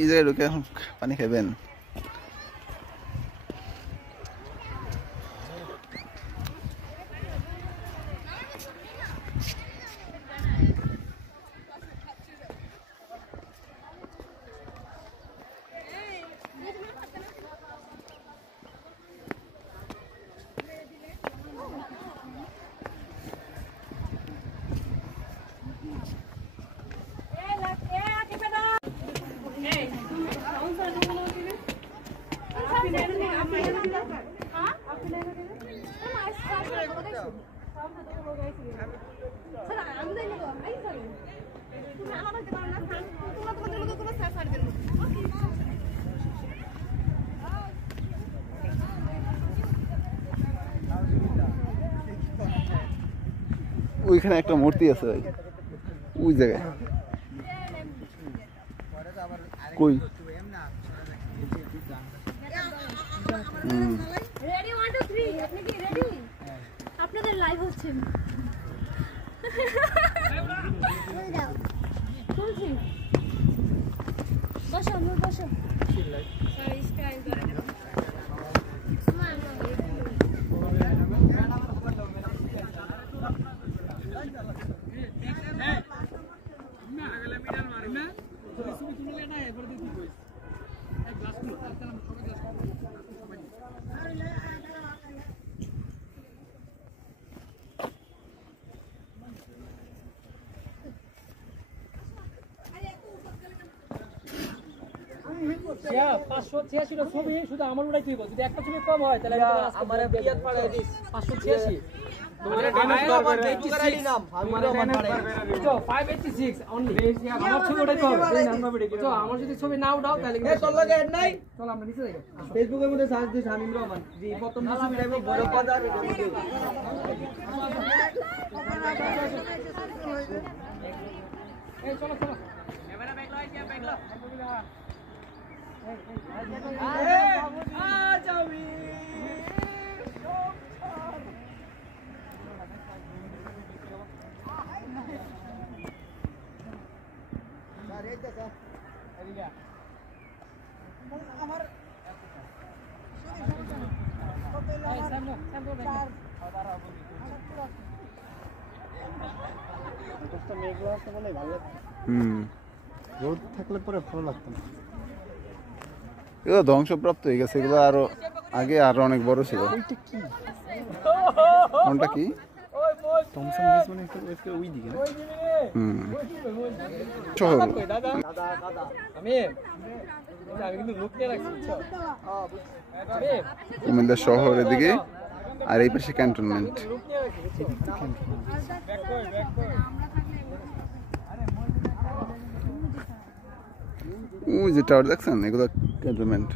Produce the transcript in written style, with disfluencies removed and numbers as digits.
এই জায়গায় ঢুকে এখন পানি খাবেন? ওইখানে একটা মূর্তি আছে ভাই, ওই জায়গায়। কই? রেডি 1 2 3 আপনি কি রেডি? আপনাদের লাইভ হচ্ছে। বলছি বসো নূর বসো। সরি স্টাইল করে দাও। হ্যাঁ 586 টা ছবি শুধু আমার উড়াই তুই বল, যদি একটা ছবি কম হয় তাহলে আমার পিয়াত পাড়ায় দিস 586 তোমাদের নাম আমি রহমান পাড়ায় তো 586 অনলি আমার ছবি উড়াই তো হবে এই নাম্বার ভিডিও তো আমার যদি ছবি না উঠাও তাহলে এই তোর লাগে এড নাই চল আমরা নিচে যাই ফেসবুকের মধ্যে সার্চ দিস আমি রহমান জি প্রথম ছবি টাইমে বড় বাজার এই চলো চলো ক্যামেরা ব্যাক লাইট ব্যাক লো রোদ থাকলে পরে ভালো লাগতো না। এগুলো ধ্বংসপ্রাপ্ত হয়ে গেছে, এগুলো আরো আগে আরো অনেক বড় ছিল। কোনটা কি? শহর কুমিল্লা শহরের দিকে, আর এই পাশে ক্যান্টনমেন্ট। ওই যে টাওয়ার দেখছেন, এগুলো ক্যান্টনমেন্ট।